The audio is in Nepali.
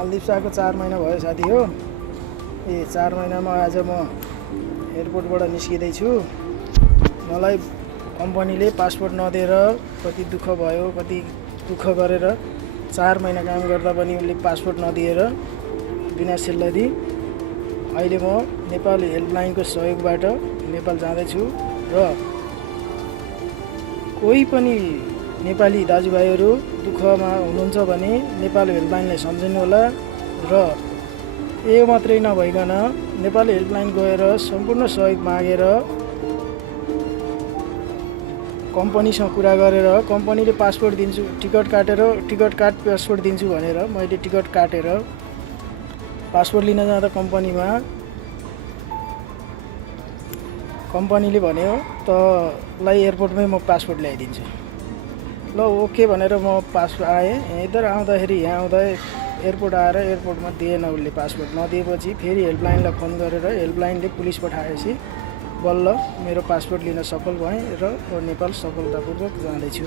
मालदिप्स आएको 4 महिना भयो साथी हो। 4 महिनामा आज म एयरपोर्टबाट निस्किँदैछु। मलाई कम्पनीले पासपोर्ट नदिएर कति दुःख भयो, कति दुःख गरेर 4 महिना काम गर्दा पनि उनले पासपोर्ट नदिएर बिना सेलरी अहिले म नेपाल हेल्पलाइनको सहयोगबाट नेपाल जाँदैछु र कोही पनि नेपाली दाजुभाइहरू दुःखमा हुनुहुन्छ भने नेपाल हेल्पलाइनलाई सम्झिनु होला र यो मात्रै नभइकन नेपाल हेल्पलाइन गएर सम्पूर्ण सहयोग मागेर कम्पनीसँग कुरा गरेर कम्पनीले पासपोर्ट दिन्छु टिकट काट पासपोर्ट दिन्छु भनेर मैले टिकट काटेर पासपोर्ट लिन जाँदा कम्पनीले भन्यो तँलाई एयरपोर्टमै म पासपोर्ट ल्याइदिन्छु। ल ओके भनेर म आएँ। इधर आउँदाखेरि यहाँ आउँदा एयरपोर्ट आएर एयरपोर्टमा दिएन उसले पासपोर्ट। नदिएपछि फेरि हेल्पलाइनलाई फोन गरेर हेल्पलाइनले पुलिस पठाएपछि बल्ल मेरो पासपोर्ट लिन सफल भएँ र नेपाल सफलतापूर्वक जाँदैछु।